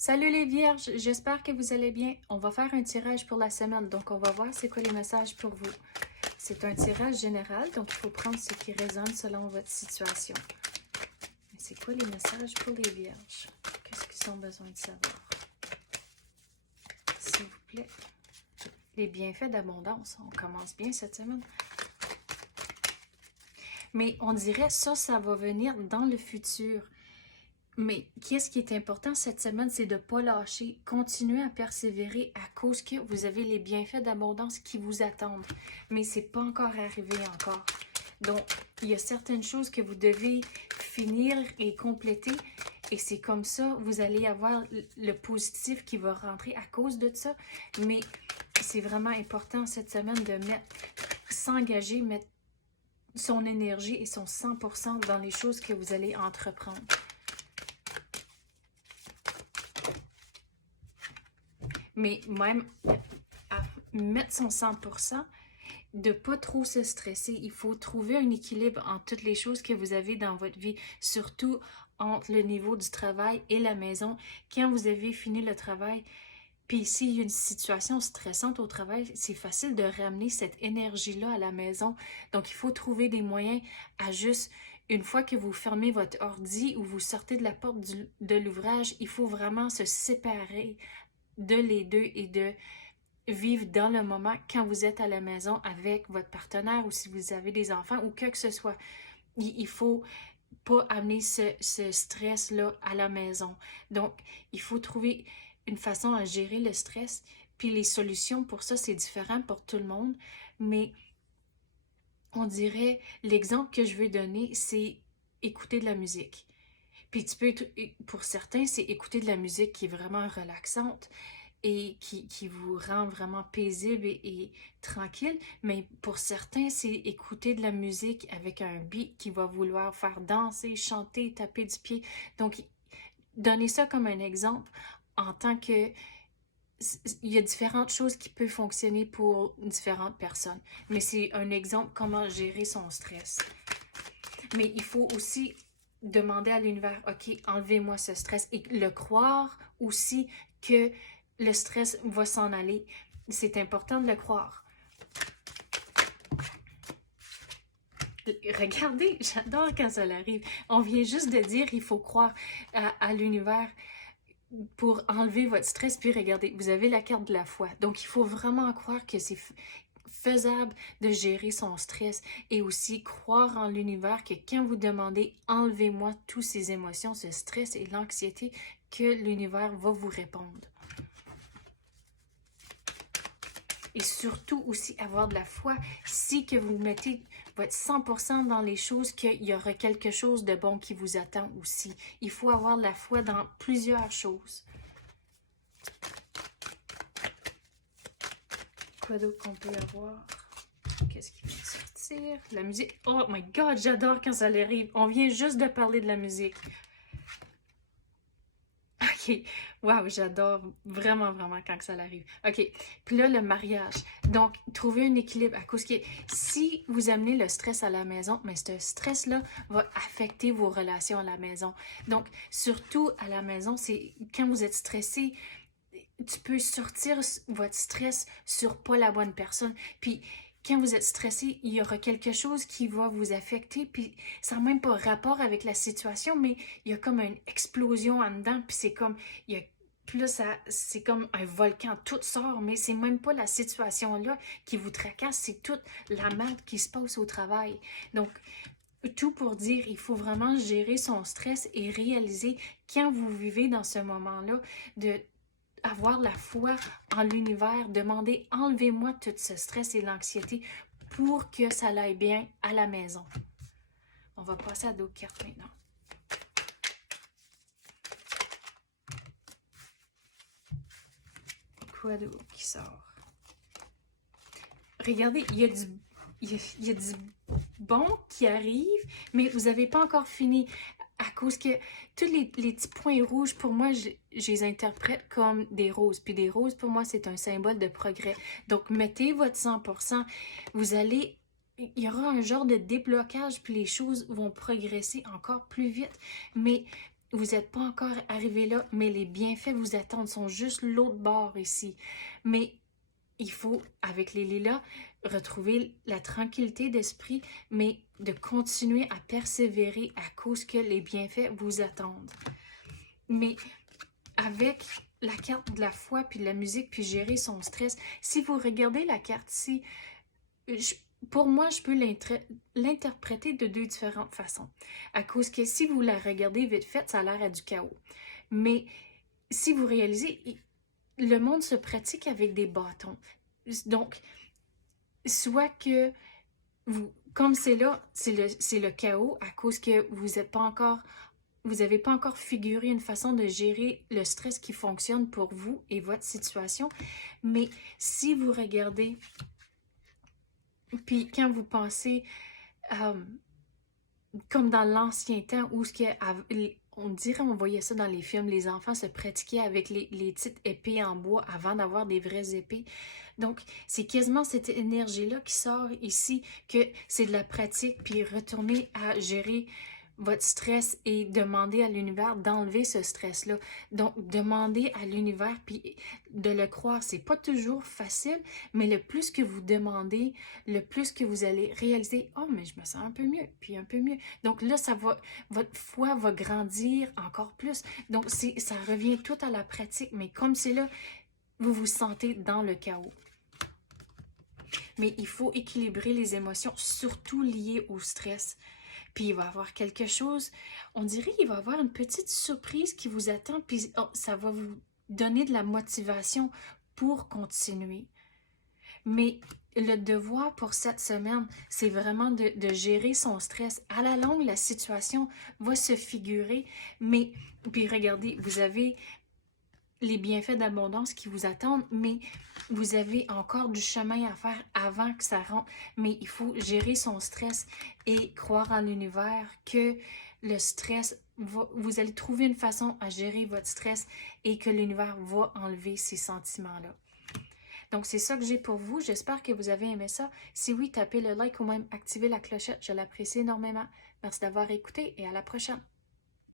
Salut les vierges, j'espère que vous allez bien. On va faire un tirage pour la semaine, donc on va voir c'est quoi les messages pour vous. C'est un tirage général, donc il faut prendre ce qui résonne selon votre situation. Mais c'est quoi les messages pour les vierges? Qu'est-ce qu'ils ont besoin de savoir? S'il vous plaît. Les bienfaits d'abondance, on commence bien cette semaine. Mais on dirait ça va venir dans le futur. Mais qu'est-ce qui est important cette semaine, c'est de ne pas lâcher, continuer à persévérer à cause que vous avez les bienfaits d'abondance qui vous attendent. Mais ce n'est pas encore arrivé encore. Donc, il y a certaines choses que vous devez finir et compléter. Et c'est comme ça, vous allez avoir le positif qui va rentrer à cause de ça. Mais c'est vraiment important cette semaine de s'engager, mettre son énergie et son 100% dans les choses que vous allez entreprendre. Mais même à mettre son 100%, de ne pas trop se stresser. Il faut trouver un équilibre entre toutes les choses que vous avez dans votre vie, surtout entre le niveau du travail et la maison. Quand vous avez fini le travail, puis s'il y a une situation stressante au travail, c'est facile de ramener cette énergie-là à la maison. Donc, il faut trouver des moyens à juste, une fois que vous fermez votre ordi ou vous sortez de la porte de l'ouvrage, il faut vraiment se séparer de les deux et de vivre dans le moment quand vous êtes à la maison avec votre partenaire ou si vous avez des enfants ou que ce soit. Il faut pas amener ce stress-là à la maison. Donc, il faut trouver une façon à gérer le stress. Puis les solutions pour ça, c'est différent pour tout le monde. Mais on dirait, l'exemple que je veux donner, c'est écouter de la musique. Puis pour certains, c'est écouter de la musique qui est vraiment relaxante et qui vous rend vraiment paisible et tranquille. Mais pour certains, c'est écouter de la musique avec un beat qui va vouloir faire danser, chanter, taper du pied. Donc, donnez ça comme un exemple en tant que... Il y a différentes choses qui peuvent fonctionner pour différentes personnes. Mais c'est un exemple comment gérer son stress. Mais il faut aussi demander à l'univers, OK, enlevez-moi ce stress et le croire aussi que le stress va s'en aller. C'est important de le croire. Regardez, j'adore quand ça arrive. On vient juste de dire il faut croire à l'univers pour enlever votre stress. Puis regardez, vous avez la carte de la foi. Donc, il faut vraiment croire que c'est faisable de gérer son stress et aussi croire en l'univers que quand vous demandez enlevez-moi toutes ces émotions, ce stress et l'anxiété, que l'univers va vous répondre. Et surtout aussi avoir de la foi, si que vous mettez votre 100% dans les choses, qu'il y aura quelque chose de bon qui vous attend aussi. Il faut avoir de la foi dans plusieurs choses. Quoi d'autre qu'on peut avoir? Qu'est-ce qui vient de sortir? La musique. Oh my God, j'adore quand ça arrive. On vient juste de parler de la musique. OK. Wow, j'adore vraiment, vraiment quand ça arrive. OK. Puis là, le mariage. Donc, trouver un équilibre à cause que si vous amenez le stress à la maison, mais ce stress-là va affecter vos relations à la maison. Donc, surtout à la maison, c'est quand vous êtes stressé, tu peux sortir votre stress sur pas la bonne personne. Puis, quand vous êtes stressé, il y aura quelque chose qui va vous affecter, puis ça n'a même pas rapport avec la situation, mais il y a comme une explosion en dedans, puis c'est comme, puis là, c'est comme un volcan, tout sort, mais c'est même pas la situation-là qui vous tracasse, c'est toute la merde qui se passe au travail. Donc, tout pour dire, il faut vraiment gérer son stress et réaliser quand vous vivez dans ce moment-là de avoir la foi en l'univers, demander enlevez-moi tout ce stress et l'anxiété pour que ça aille bien à la maison. On va passer à d'autres cartes maintenant. Quoi d'autre qui sort? Regardez, il y a du bon qui arrive, mais vous n'avez pas encore fini. À cause que tous les petits points rouges, pour moi, je les interprète comme des roses. Puis des roses, pour moi, c'est un symbole de progrès. Donc, mettez votre 100%. Vous allez... Il y aura un genre de déblocage, puis les choses vont progresser encore plus vite. Mais vous n'êtes pas encore arrivé là, mais les bienfaits vous attendent, sont juste l'autre bord ici. Mais il faut, avec les lilas, retrouver la tranquillité d'esprit, mais de continuer à persévérer à cause que les bienfaits vous attendent. Mais avec la carte de la foi, puis de la musique, puis gérer son stress, si vous regardez la carte ici, pour moi, je peux l'interpréter de deux différentes façons. À cause que si vous la regardez vite fait, ça a l'air à du chaos. Mais si vous réalisez, le monde se pratique avec des bâtons. Donc, soit que vous, comme c'est là, c'est le chaos à cause que vous n'avez pas encore figuré une façon de gérer le stress qui fonctionne pour vous et votre situation. Mais si vous regardez, puis quand vous pensez, comme dans l'ancien temps où on dirait, on voyait ça dans les films, les enfants se pratiquaient avec les petites épées en bois avant d'avoir des vraies épées. Donc, c'est quasiment cette énergie-là qui sort ici, que c'est de la pratique, puis retourner à gérer votre stress et demander à l'univers d'enlever ce stress-là. Donc, demander à l'univers, puis de le croire, c'est pas toujours facile, mais le plus que vous demandez, le plus que vous allez réaliser, oh, mais je me sens un peu mieux, puis un peu mieux. Donc là, votre foi va grandir encore plus. Donc, ça revient tout à la pratique, mais comme c'est là, vous vous sentez dans le chaos. Mais il faut équilibrer les émotions, surtout liées au stress. Puis il va y avoir quelque chose, on dirait qu'il va y avoir une petite surprise qui vous attend, puis ça va vous donner de la motivation pour continuer. Mais le devoir pour cette semaine, c'est vraiment de gérer son stress. À la longue, la situation va se figurer, mais puis regardez, vous avez les bienfaits d'abondance qui vous attendent, mais vous avez encore du chemin à faire avant que ça rentre. Mais il faut gérer son stress et croire en l'univers que le stress, vous allez trouver une façon à gérer votre stress et que l'univers va enlever ces sentiments-là. Donc, c'est ça que j'ai pour vous. J'espère que vous avez aimé ça. Si oui, tapez le like ou même activez la clochette. Je l'apprécie énormément. Merci d'avoir écouté et à la prochaine.